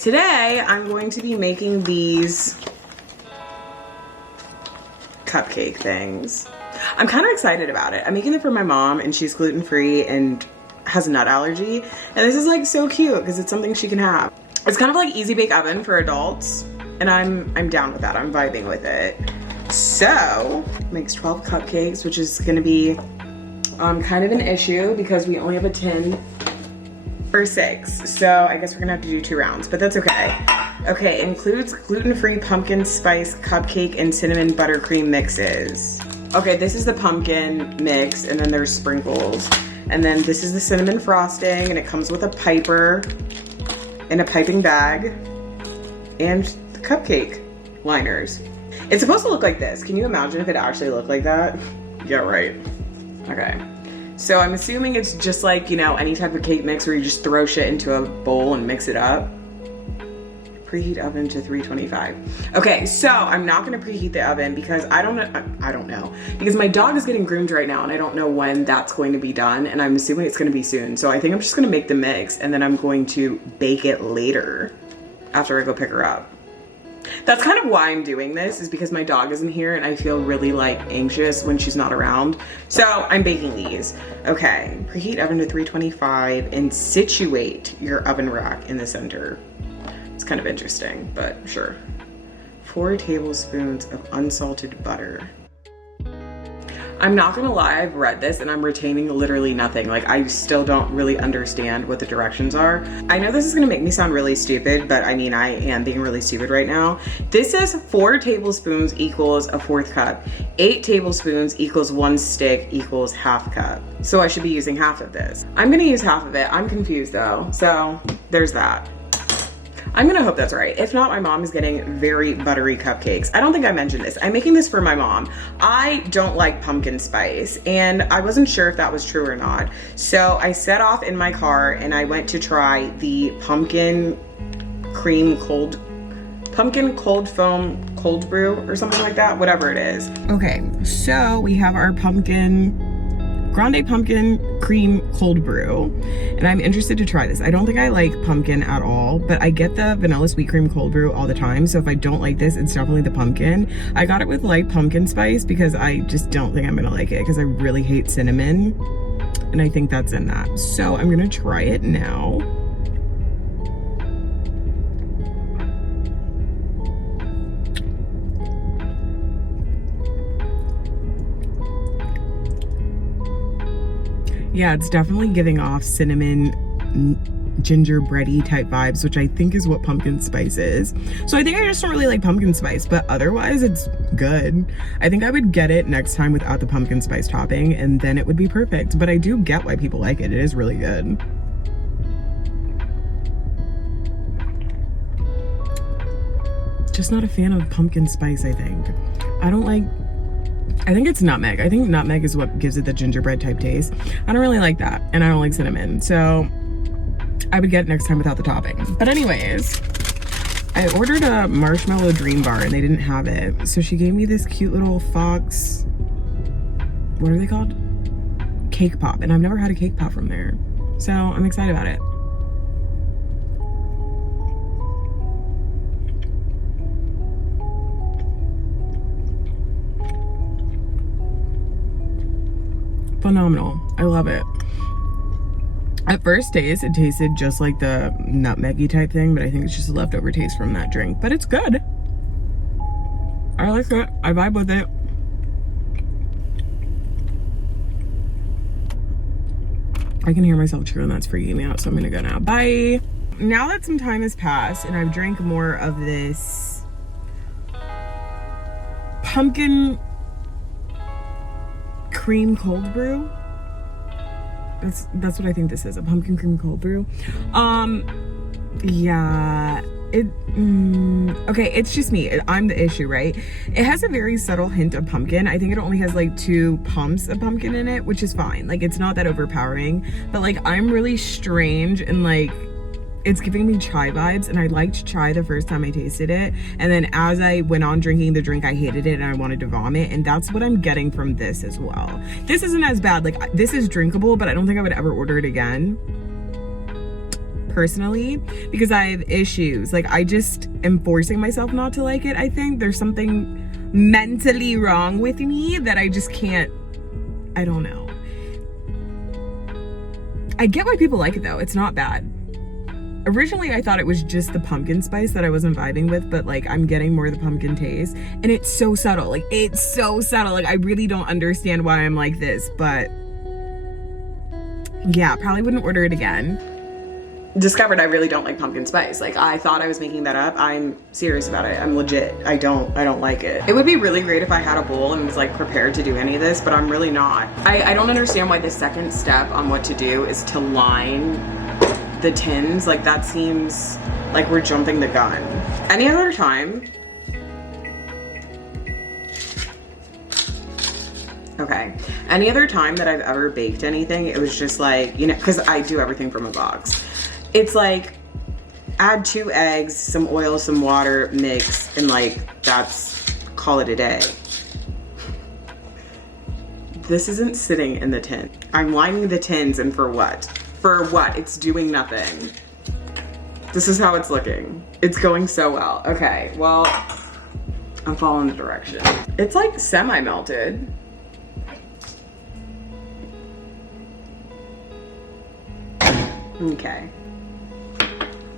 Today, I'm going to be making these cupcake things. I'm kind of excited about it. I'm making them for my mom, and she's gluten-free and has a nut allergy. And this is like so cute because it's something she can have. It's kind of like easy bake oven for adults, and I'm down with that. I'm vibing with it. So, makes 12 cupcakes, which is gonna be kind of an issue because we only have a tin for 6. So I guess we're gonna have to do 2 rounds, but that's okay. Okay, includes gluten-free pumpkin spice cupcake and cinnamon buttercream mixes. Okay, this is the pumpkin mix, and then there's sprinkles. And then this is the cinnamon frosting, and it comes with a piper in a piping bag and the cupcake liners. It's supposed to look like this. Can you imagine if it actually looked like that? Yeah, right. Okay. So I'm assuming it's just like, you know, any type of cake mix where you just throw shit into a bowl and mix it up. Preheat oven to 325. Okay, so I'm not gonna preheat the oven because I don't know. Because my dog is getting groomed right now and I don't know when that's going to be done, and I'm assuming it's gonna be soon. So I think I'm just gonna make the mix and then I'm going to bake it later after I go pick her up. That's kind of why I'm doing this, is because my dog isn't here and I feel really like anxious when she's not around. So I'm baking these. Okay, preheat oven to 325 and situate your oven rack in the center. It's kind of interesting, but sure. 4 tablespoons of unsalted butter. I'm not gonna lie, I've read this and I'm retaining literally nothing. Like, I still don't really understand what the directions are. I know this is gonna make me sound really stupid, but I mean, I am being really stupid right now. This says 4 tablespoons equals a 1/4 cup. 8 tablespoons equals 1 stick equals 1/2 cup. So I should be using half of this. I'm gonna use half of it. I'm confused though, so there's that. I'm gonna hope that's right. If not, my mom is getting very buttery cupcakes. I don't think I mentioned this. I'm making this for my mom. I don't like pumpkin spice, and I wasn't sure if that was true or not. So I set off in my car and I went to try the pumpkin cold foam cold brew or something like that, whatever it is. Okay, so we have our grande pumpkin cream cold brew, and I'm interested to try this. I don't think I like pumpkin at all, but I get the vanilla sweet cream cold brew all the time, so if I don't like this, it's definitely the pumpkin. I got it with light pumpkin spice because I just don't think I'm gonna like it because I really hate cinnamon, and I think that's in that. So I'm gonna try it now. Yeah, it's definitely giving off cinnamon, gingerbready type vibes, which I think is what pumpkin spice is. So I think I just don't really like pumpkin spice, but otherwise it's good. I think I would get it next time without the pumpkin spice topping, and then it would be perfect. But I do get why people like it. It is really good. Just not a fan of pumpkin spice, I think. I think it's nutmeg. I think nutmeg is what gives it the gingerbread type taste. I don't really like that, and I don't like cinnamon, so I would get it next time without the topping. But anyways, I ordered a marshmallow dream bar and they didn't have it, so she gave me this cute little fox, what are they called? Cake pop, and I've never had a cake pop from there, so I'm excited about it. Phenomenal. I love it. At first taste, it tasted just like the nutmeggy type thing, but I think it's just a leftover taste from that drink. But it's good. I like it. I vibe with it. I can hear myself chew, and that's freaking me out, so I'm gonna go now. Bye. Now that some time has passed and I've drank more of this pumpkin cream cold brew. That's what I think this is, a pumpkin cream cold brew. Yeah, okay, it's just me. I'm the issue, right? It has a very subtle hint of pumpkin. I think it only has like 2 pumps of pumpkin in it, which is fine. Like, it's not that overpowering, but like, I'm really strange and like, it's giving me chai vibes, and I liked chai the first time I tasted it, and then as I went on drinking the drink, I hated it and I wanted to vomit, and that's what I'm getting from this as well. This isn't as bad. Like, this is drinkable, but I don't think I would ever order it again. personally because I have issues. Like, I just am forcing myself not to like it. I think there's something mentally wrong with me that I just can't, I don't know. I get why people like it though. It's not bad. Originally, I thought it was just the pumpkin spice that I wasn't vibing with, but like I'm getting more of the pumpkin taste, and it's so subtle. Like, it's so subtle. Like, I really don't understand why I'm like this, but yeah, probably wouldn't order it again. Discovered I really don't like pumpkin spice. Like, I thought I was making that up. I'm serious about it. I'm legit. I don't like it. It would be really great if I had a bowl and was like prepared to do any of this, but I'm really not. I don't understand why the second step on what to do is to line the tins. Like, that seems like we're jumping the gun. Any other time, okay, any other time that I've ever baked anything, it was just like, you know, because I do everything from a box. It's like, add 2 eggs, some oil, some water, mix, and like, call it a day. This isn't sitting in the tin. I'm lining the tins, and for what? For what? It's doing nothing. This is how it's looking. It's going so well. Okay, well, I'm following the direction. It's like semi-melted. Okay.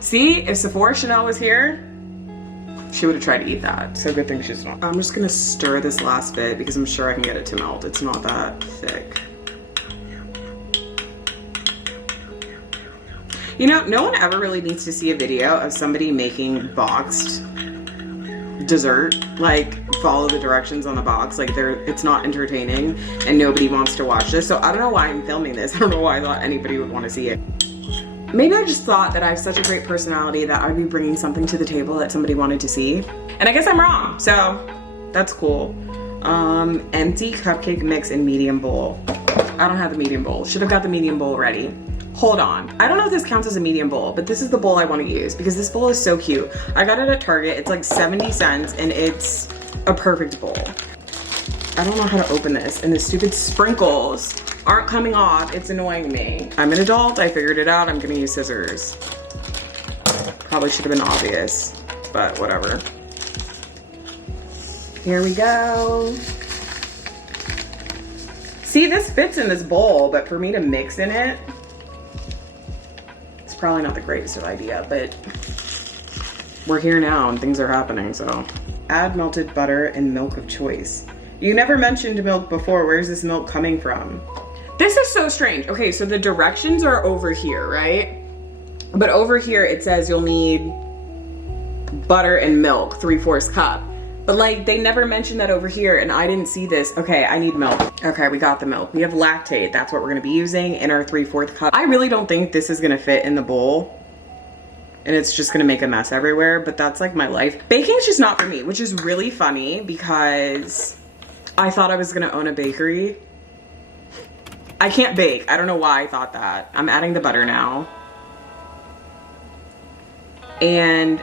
See, if Sephora Chanel was here, she would have tried to eat that. So good thing she's not. I'm just gonna stir this last bit because I'm sure I can get it to melt. It's not that thick. You know, no one ever really needs to see a video of somebody making boxed dessert. Like, follow the directions on the box. Like, it's not entertaining and nobody wants to watch this. So I don't know why I'm filming this. I don't know why I thought anybody would want to see it. Maybe I just thought that I have such a great personality that I would be bringing something to the table that somebody wanted to see. And I guess I'm wrong, so that's cool. Empty cupcake mix in medium bowl. I don't have the medium bowl. Should have got the medium bowl ready. Hold on. I don't know if this counts as a medium bowl, but this is the bowl I want to use because this bowl is so cute. I got it at Target. It's like 70 cents and it's a perfect bowl. I don't know how to open this, and the stupid sprinkles aren't coming off. It's annoying me. I'm an adult. I figured it out. I'm gonna use scissors. Probably should have been obvious, but whatever. Here we go. See, this fits in this bowl, but for me to mix in it, it's probably not the greatest of idea, but we're here now and things are happening, so. Add melted butter and milk of choice. You never mentioned milk before. Where's this milk coming from? This is so strange. Okay, so the directions are over here, right? But over here it says you'll need butter and milk, 3/4 cup. But like, they never mentioned that over here and I didn't see this. Okay, I need milk. Okay, we got the milk. We have lactate. That's what we're gonna be using in our 3/4 cup. I really don't think this is gonna fit in the bowl and it's just gonna make a mess everywhere, but that's like my life. Baking's just not for me, which is really funny because I thought I was gonna own a bakery. I can't bake. I don't know why I thought that. I'm adding the butter now. And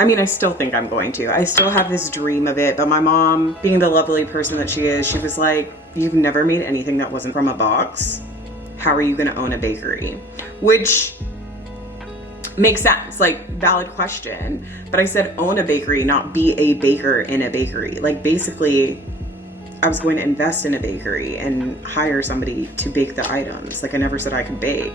I mean, I still think I'm going to. I still have this dream of it, but my mom, being the lovely person that she is, she was like, you've never made anything that wasn't from a box. How are you gonna own a bakery? Which makes sense, like, valid question. But I said own a bakery, not be a baker in a bakery. Like, basically, I was going to invest in a bakery and hire somebody to bake the items. Like, I never said I could bake.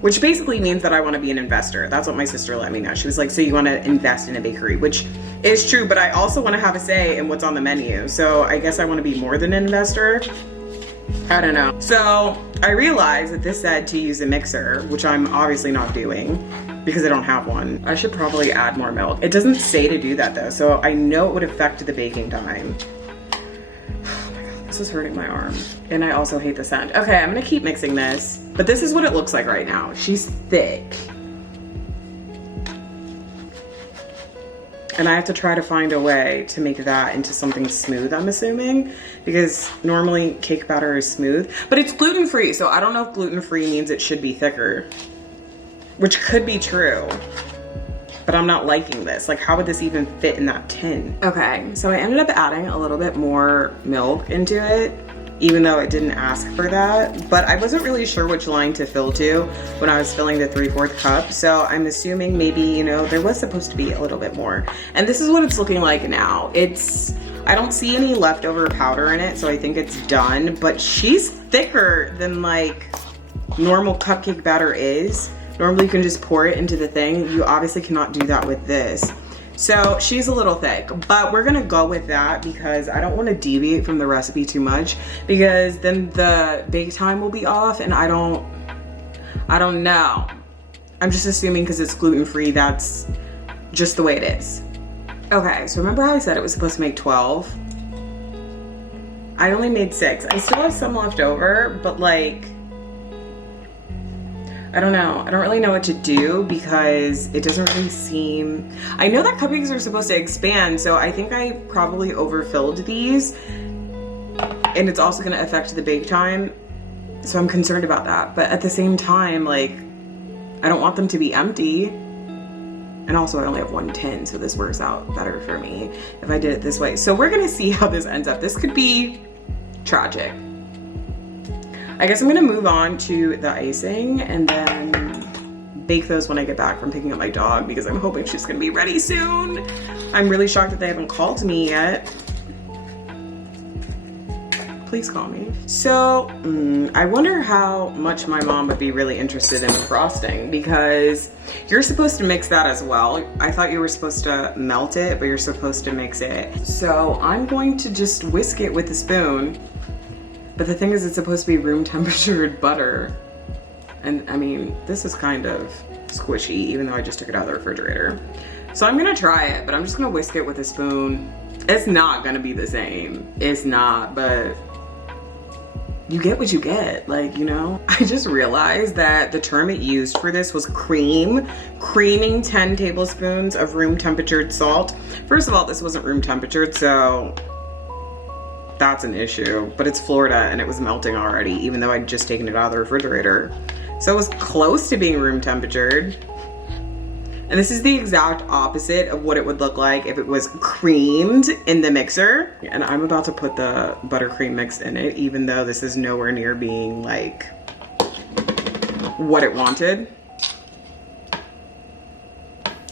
Which basically means that I want to be an investor. That's what my sister let me know. She was like, so you want to invest in a bakery, which is true, but I also want to have a say in what's on the menu. So I guess I want to be more than an investor. I don't know. So I realized that this said to use a mixer, which I'm obviously not doing because I don't have one. I should probably add more milk. It doesn't say to do that though, so I know it would affect the baking time. This is hurting my arm. And I also hate the scent. Okay, I'm gonna keep mixing this, but this is what it looks like right now. She's thick. And I have to try to find a way to make that into something smooth, I'm assuming, because normally cake batter is smooth, but it's gluten-free, so I don't know if gluten-free means it should be thicker, which could be true. But I'm not liking this. Like, how would this even fit in that tin? Okay, so I ended up adding a little bit more milk into it. even though it didn't ask for that. But I wasn't really sure which line to fill to when I was filling the 3/4 cup. So I'm assuming maybe, you know, there was supposed to be a little bit more. And this is what it's looking like now. I don't see any leftover powder in it, so I think it's done. But she's thicker than like normal cupcake batter is. Normally you can just pour it into the thing. You obviously cannot do that with this. So she's a little thick, but we're gonna go with that because I don't wanna deviate from the recipe too much, because then the bake time will be off and I don't know. I'm just assuming because it's gluten-free, that's just the way it is. Okay, so remember how I said it was supposed to make 12? I only made 6. I still have some left over, but like, I don't know. I don't really know what to do because it doesn't really seem... I know that cupcakes are supposed to expand, so I think I probably overfilled these. And it's also going to affect the bake time. So I'm concerned about that. But at the same time, like, I don't want them to be empty. And also I only have 1 tin, so this works out better for me if I did it this way. So we're going to see how this ends up. This could be tragic. I guess I'm gonna move on to the icing and then bake those when I get back from picking up my dog, because I'm hoping she's gonna be ready soon. I'm really shocked that they haven't called me yet. Please call me. So, I wonder how much my mom would be really interested in frosting, because you're supposed to mix that as well. I thought you were supposed to melt it, but you're supposed to mix it. So I'm going to just whisk it with a spoon. But the thing is, it's supposed to be room temperatured butter. And I mean, this is kind of squishy, even though I just took it out of the refrigerator. So I'm gonna try it, but I'm just gonna whisk it with a spoon. It's not gonna be the same. It's not, but you get what you get, like, you know? I just realized that the term it used for this was creaming 10 tablespoons of room temperatured salt. First of all, this wasn't room temperatured, so that's an issue, but it's Florida and it was melting already, even though I'd just taken it out of the refrigerator. So it was close to being room temperatured. And this is the exact opposite of what it would look like if it was creamed in the mixer. And I'm about to put the buttercream mix in it, even though this is nowhere near being like what it wanted.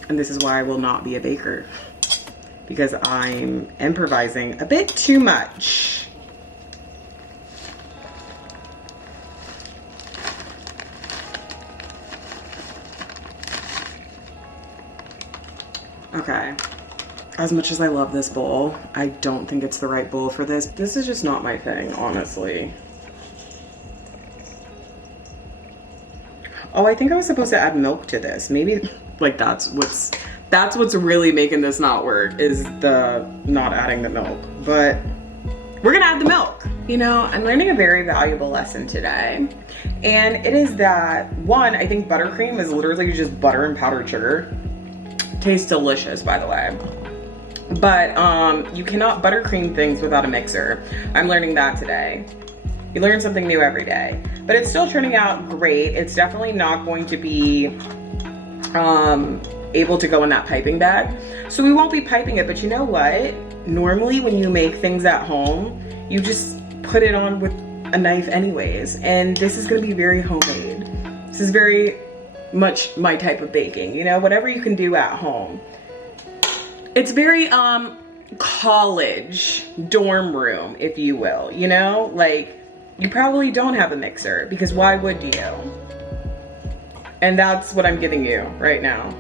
And this is why I will not be a baker, because I'm improvising a bit too much. Okay, as much as I love this bowl, I don't think it's the right bowl for this. This is just not my thing, honestly. Oh, I think I was supposed to add milk to this. Maybe like that's what's really making this not work, is the not adding the milk. But we're gonna add the milk. You know, I'm learning a very valuable lesson today. And it is that, one, I think buttercream is literally just butter and powdered sugar. Tastes delicious, by the way. But you cannot buttercream things without a mixer. I'm learning that today. You learn something new every day. But it's still turning out great. It's definitely not going to be able to go in that piping bag. So we won't be piping it, but you know what? Normally when you make things at home, you just put it on with a knife anyways. And this is gonna be very homemade. This is very much my type of baking, you know, whatever you can do at home. It's very college dorm room, if you will, you know? Like, you probably don't have a mixer, because why would you? And that's what I'm giving you right now.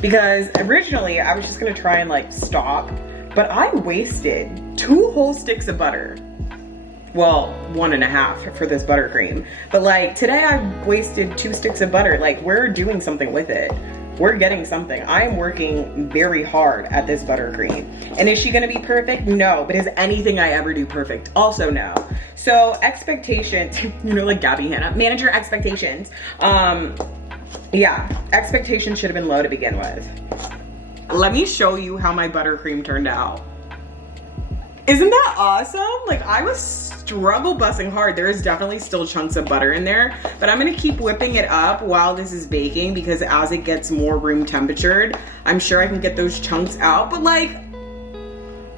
Because originally I was just gonna try and like stop, but I wasted 2 whole sticks of butter. Well, 1.5 for this buttercream. But like today I wasted 2 sticks of butter. Like, we're doing something with it. We're getting something. I am working very hard at this buttercream. And is she gonna be perfect? No. But is anything I ever do perfect? Also no. So expectations, you know, like Gabby Hanna, manage your expectations. Yeah, expectations should have been low to begin with. Let me show you how my buttercream turned out. Isn't that awesome? Like, I was struggle bussing hard. There is definitely still chunks of butter in there, but I'm gonna keep whipping it up while this is baking, because as it gets more room temperatured, I'm sure I can get those chunks out. But like,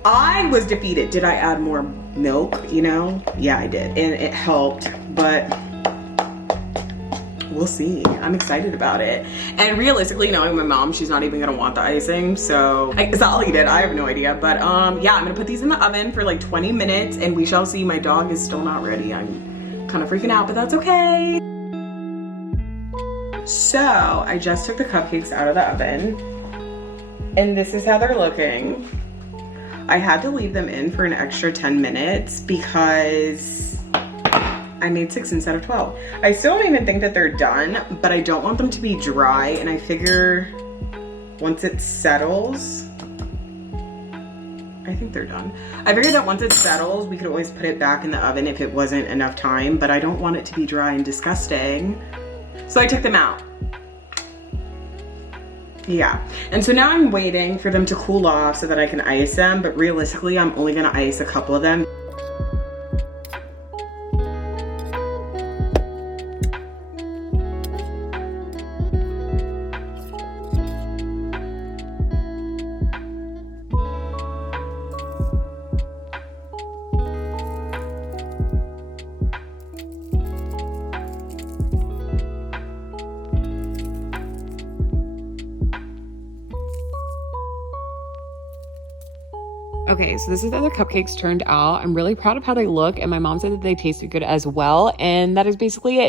I was defeated. Did I add more milk, you know? Yeah, I did. And it helped, but we'll see. I'm excited about it. And realistically, knowing my mom, she's not even gonna want the icing. So I'll eat it. I have no idea. But yeah, I'm gonna put these in the oven for like 20 minutes and we shall see. My dog is still not ready. I'm kind of freaking out, but that's okay. So I just took the cupcakes out of the oven and this is how they're looking. I had to leave them in for an extra 10 minutes because I made 6 instead of 12. I still don't even think that they're done, but I don't want them to be dry, and I figure once it settles, I think they're done. I figured that once it settles, we could always put it back in the oven if it wasn't enough time, but I don't want it to be dry and disgusting. So I took them out. Yeah, and so now I'm waiting for them to cool off so that I can ice them, but realistically, I'm only gonna ice a couple of them. Okay, so this is how the cupcakes turned out. I'm really proud of how they look, and my mom said that they tasted good as well, and that is basically it.